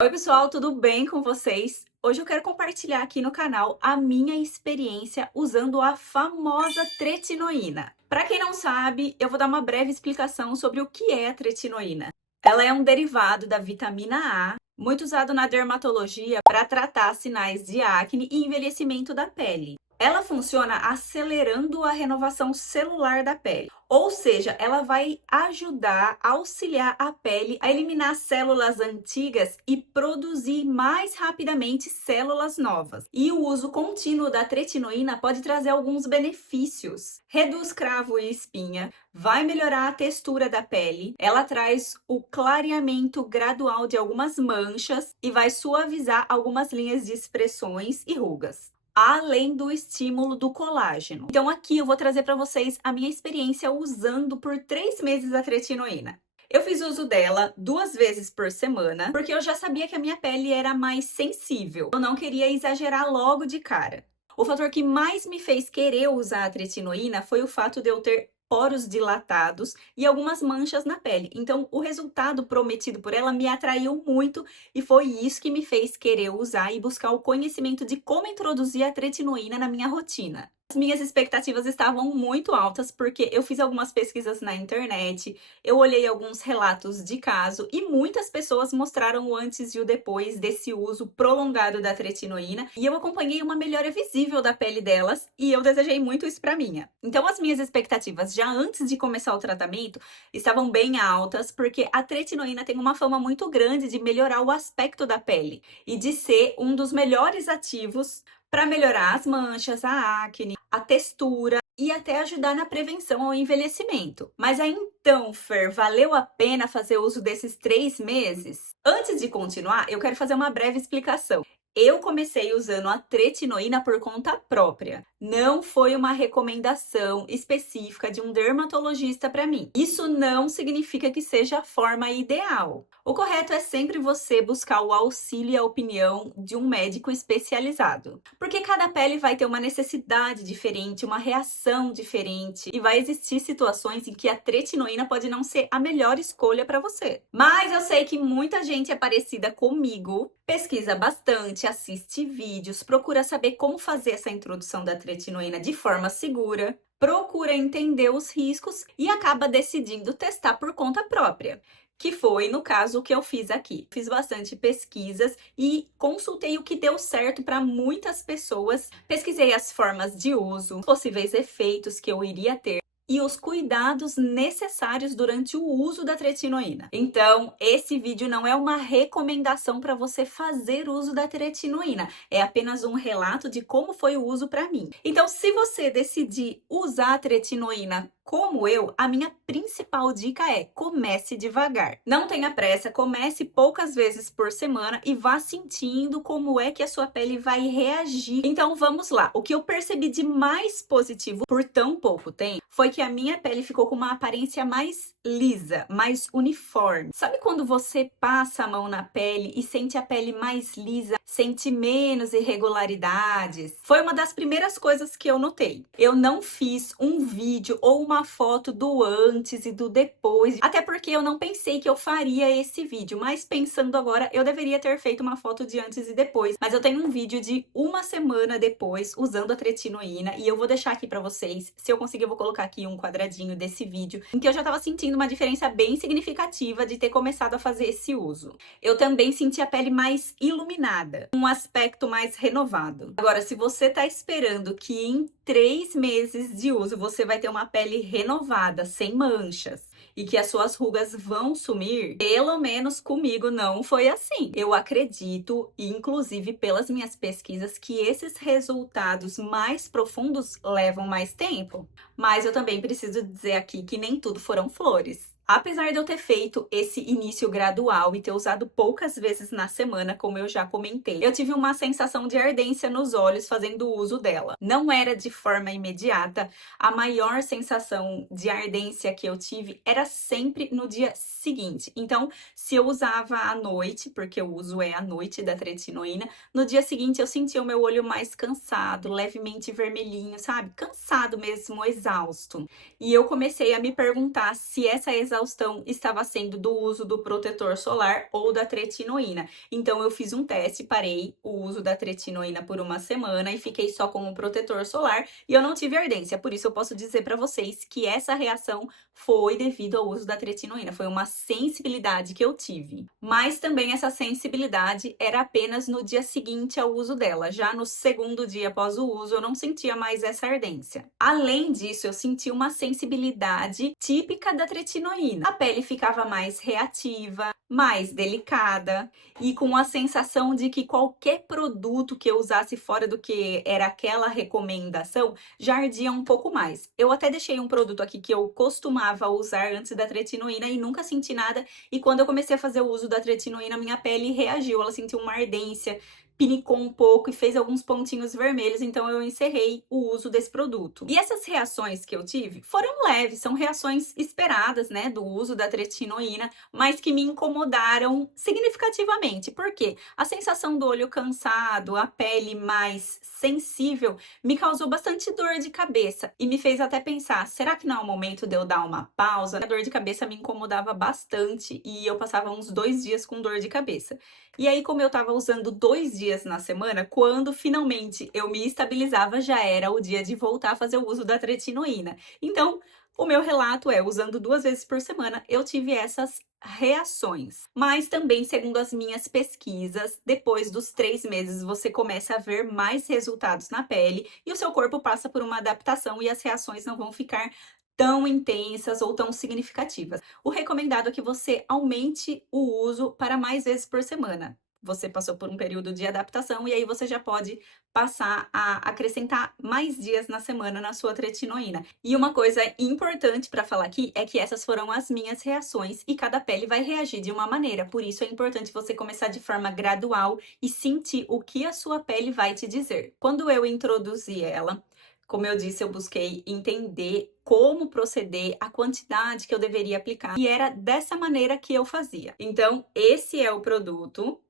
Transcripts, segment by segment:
Oi pessoal, tudo bem com vocês? Hoje eu quero compartilhar aqui no canal a minha experiência usando a famosa tretinoína. Para quem não sabe, eu vou dar uma breve explicação sobre o que é a tretinoína. Ela é um derivado da vitamina A, muito usado na dermatologia para tratar sinais de acne e envelhecimento da pele. Ela funciona acelerando a renovação celular da pele. Ou seja, ela vai ajudar, auxiliar a pele a eliminar células antigas e produzir mais rapidamente células novas. E o uso contínuo da tretinoína pode trazer alguns benefícios. Reduz cravo e espinha, vai melhorar a textura da pele, ela traz o clareamento gradual de algumas manchas e vai suavizar algumas linhas de expressões e rugas, além do estímulo do colágeno. Então aqui eu vou trazer para vocês a minha experiência usando por 3 meses a tretinoína. Eu fiz uso dela 2 vezes por semana, porque eu já sabia que a minha pele era mais sensível. Eu não queria exagerar logo de cara. O fator que mais me fez querer usar a tretinoína foi o fato de eu ter poros dilatados e algumas manchas na pele. Então, o resultado prometido por ela me atraiu muito e foi isso que me fez querer usar e buscar o conhecimento de como introduzir a tretinoína na minha rotina. As minhas expectativas estavam muito altas porque eu fiz algumas pesquisas na internet, eu olhei alguns relatos de caso e muitas pessoas mostraram o antes e o depois desse uso prolongado da tretinoína e eu acompanhei uma melhora visível da pele delas e eu desejei muito isso para minha. Então as minhas expectativas já antes de começar o tratamento estavam bem altas porque a tretinoína tem uma fama muito grande de melhorar o aspecto da pele e de ser um dos melhores ativos para melhorar as manchas, a acne, a textura e até ajudar na prevenção ao envelhecimento. Mas aí então, Fer, valeu a pena fazer uso desses 3 meses? Antes de continuar, eu quero fazer uma breve explicação. Eu comecei usando a tretinoína por conta própria. Não foi uma recomendação específica de um dermatologista para mim. Isso não significa que seja a forma ideal. O correto é sempre você buscar o auxílio e a opinião de um médico especializado. Porque cada pele vai ter uma necessidade diferente, uma reação diferente, e vai existir situações em que a tretinoína pode não ser a melhor escolha para você. Mas eu sei que muita gente é parecida comigo, pesquisa bastante, assiste vídeos, procura saber como fazer essa introdução da tretinoína de forma segura, procura entender os riscos e acaba decidindo testar por conta própria, que foi, no caso, o que eu fiz aqui. Fiz bastante pesquisas e consultei o que deu certo para muitas pessoas, pesquisei as formas de uso, possíveis efeitos que eu iria ter e os cuidados necessários durante o uso da tretinoína. Então, esse vídeo não é uma recomendação para você fazer uso da tretinoína, é apenas um relato de como foi o uso para mim. Então, se você decidir usar a tretinoína como eu, a minha principal dica é: comece devagar. Não tenha pressa, comece poucas vezes por semana e vá sentindo como é que a sua pele vai reagir. Então vamos lá. O que eu percebi de mais positivo por tão pouco tempo foi que a minha pele ficou com uma aparência mais lisa, mais uniforme. Sabe quando você passa a mão na pele e sente a pele mais lisa, sente menos irregularidades? Foi uma das primeiras coisas que eu notei. Eu não fiz um vídeo ou uma foto do antes e do depois, até porque eu não pensei que eu faria esse vídeo, mas pensando agora, eu deveria ter feito uma foto de antes e depois. Mas eu tenho um vídeo de uma semana depois usando a tretinoína e eu vou deixar aqui pra vocês. Se eu conseguir, eu vou colocar aqui um quadradinho desse vídeo, em que eu já tava sentindo uma diferença bem significativa de ter começado a fazer esse uso. Eu também senti a pele mais iluminada, um aspecto mais renovado. Agora, se você tá esperando que em 3 meses de uso você vai ter uma pele renovada, sem manchas, e que as suas rugas vão sumir, pelo menos comigo não foi assim. Eu acredito, inclusive pelas minhas pesquisas, que esses resultados mais profundos levam mais tempo. Mas eu também preciso dizer aqui que nem tudo foram flores. Apesar de eu ter feito esse início gradual e ter usado poucas vezes na semana, como eu já comentei, eu tive uma sensação de ardência nos olhos fazendo uso dela. Não era de forma imediata, a maior sensação de ardência que eu tive era sempre no dia seguinte. Então, se eu usava à noite, porque o uso é à noite da tretinoína, no dia seguinte eu sentia o meu olho mais cansado, levemente vermelhinho, sabe? Cansado mesmo, exausto. E eu comecei a me perguntar se essa exaustão exaustão estava sendo do uso do protetor solar ou da tretinoína. Então eu fiz um teste, parei o uso da tretinoína por uma semana e fiquei só com o protetor solar e eu não tive ardência. Por isso eu posso dizer para vocês que essa reação foi devido ao uso da tretinoína, foi uma sensibilidade que eu tive. Mas também essa sensibilidade era apenas no dia seguinte ao uso dela. Já no segundo dia após o uso, eu não sentia mais essa ardência. Além disso, eu senti uma sensibilidade típica da tretinoína. A pele ficava mais reativa, mais delicada e com a sensação de que qualquer produto que eu usasse fora do que era aquela recomendação já ardia um pouco mais. Eu até deixei um produto aqui que eu costumava usar antes da tretinoína e nunca senti nada, e quando eu comecei a fazer o uso da tretinoína, minha pele reagiu, ela sentiu uma ardência, pinicou um pouco e fez alguns pontinhos vermelhos, então eu encerrei o uso desse produto. E essas reações que eu tive foram leves, são reações esperadas, né, do uso da tretinoína, mas que me incomodaram significativamente. Por quê? A sensação do olho cansado, a pele mais sensível, me causou bastante dor de cabeça e me fez até pensar, será que não é o momento de eu dar uma pausa? A dor de cabeça me incomodava bastante e eu passava uns 2 dias com dor de cabeça. E aí, como eu tava usando 2 dias na semana, quando finalmente eu me estabilizava, já era o dia de voltar a fazer o uso da tretinoína. Então, o meu relato é, usando 2 vezes por semana, eu tive essas reações. Mas também, segundo as minhas pesquisas, depois dos 3 meses você começa a ver mais resultados na pele e o seu corpo passa por uma adaptação e as reações não vão ficar tão intensas ou tão significativas. O recomendado é que você aumente o uso para mais vezes por semana. Você passou por um período de adaptação e aí você já pode passar a acrescentar mais dias na semana na sua tretinoína. E uma coisa importante para falar aqui é que essas foram as minhas reações e cada pele vai reagir de uma maneira. Por isso é importante você começar de forma gradual e sentir o que a sua pele vai te dizer. Quando eu introduzi ela, como eu disse, eu busquei entender como proceder, a quantidade que eu deveria aplicar. E era dessa maneira que eu fazia. Então, esse é o produto.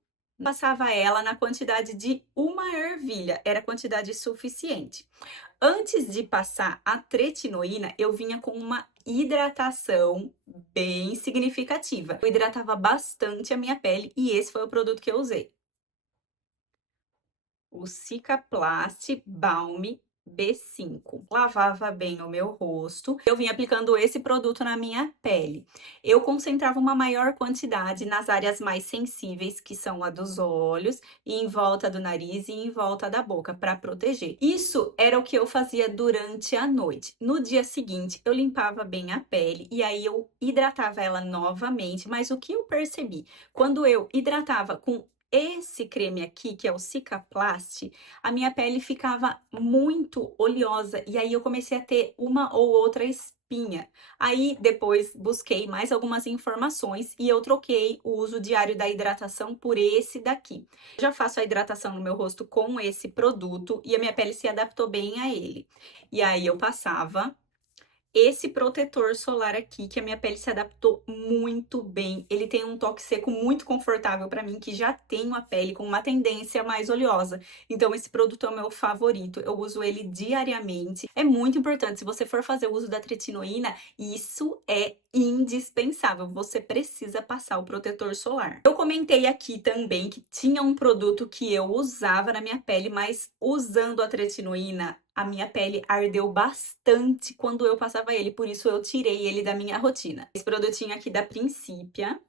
Passava ela na quantidade de uma ervilha, era quantidade suficiente. Antes de passar a tretinoína, eu vinha com uma hidratação bem significativa. Eu hidratava bastante a minha pele e esse foi o produto que eu usei. O Cicaplast Balm B5. Lavava bem o meu rosto. Eu vim aplicando esse produto na minha pele. Eu concentrava uma maior quantidade nas áreas mais sensíveis, que são a dos olhos, e em volta do nariz e em volta da boca, para proteger. Isso era o que eu fazia durante a noite. No dia seguinte, eu limpava bem a pele e aí eu hidratava ela novamente. Mas o que eu percebi? Quando eu hidratava com esse creme aqui, que é o Cicaplast, a minha pele ficava muito oleosa e aí eu comecei a ter uma ou outra espinha. Aí depois busquei mais algumas informações e eu troquei o uso diário da hidratação por esse daqui. Eu já faço a hidratação no meu rosto com esse produto e a minha pele se adaptou bem a ele. E aí eu passava esse protetor solar aqui, que a minha pele se adaptou muito bem. Ele tem um toque seco muito confortável para mim, que já tenho a pele com uma tendência mais oleosa. Então, esse produto é o meu favorito. Eu uso ele diariamente. É muito importante, se você for fazer o uso da tretinoína, isso é indispensável. Você precisa passar o protetor solar. Eu comentei aqui também que tinha um produto que eu usava na minha pele, mas usando a tretinoína, a minha pele ardeu bastante quando eu passava ele, por isso eu tirei ele da minha rotina. Esse produtinho aqui da Principia.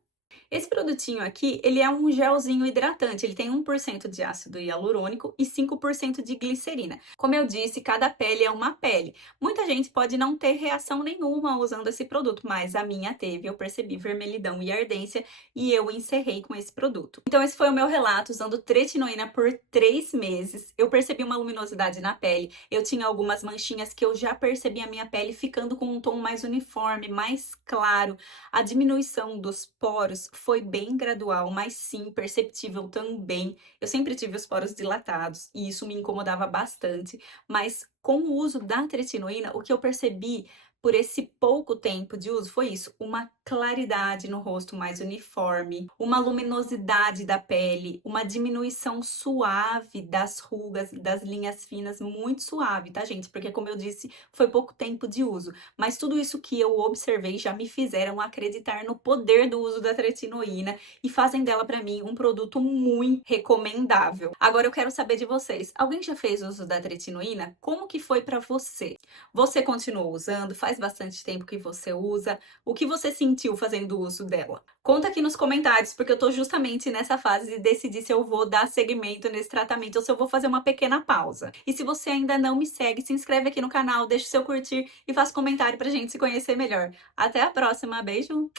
Esse produtinho aqui, ele é um gelzinho hidratante, ele tem 1% de ácido hialurônico e 5% de glicerina. Como eu disse, cada pele é uma pele. Muita gente pode não ter reação nenhuma usando esse produto, mas a minha teve, eu percebi vermelhidão e ardência e eu encerrei com esse produto. Então esse foi o meu relato usando tretinoína por 3 meses. Eu percebi uma luminosidade na pele, eu tinha algumas manchinhas que eu já percebi a minha pele ficando com um tom mais uniforme, mais claro. A diminuição dos poros foi bem gradual, mas sim perceptível também. Eu sempre tive os poros dilatados e isso me incomodava bastante, mas com o uso da tretinoína, o que eu percebi por esse pouco tempo de uso foi isso: uma claridade no rosto mais uniforme, uma luminosidade da pele, uma diminuição suave das rugas, das linhas finas, muito suave, tá, gente? Porque, como eu disse, foi pouco tempo de uso. Mas tudo isso que eu observei já me fizeram acreditar no poder do uso da tretinoína e fazem dela, para mim, um produto muito recomendável. Agora eu quero saber de vocês. Alguém já fez uso da tretinoína? Como que foi para você? Você continuou usando? Faz bastante tempo que você usa? O que você sentiu fazendo uso dela? Conta aqui nos comentários, porque eu tô justamente nessa fase de decidir se eu vou dar seguimento nesse tratamento ou se eu vou fazer uma pequena pausa. E se você ainda não me segue, se inscreve aqui no canal, deixa o seu curtir e faça comentário pra gente se conhecer melhor. Até a próxima, beijo!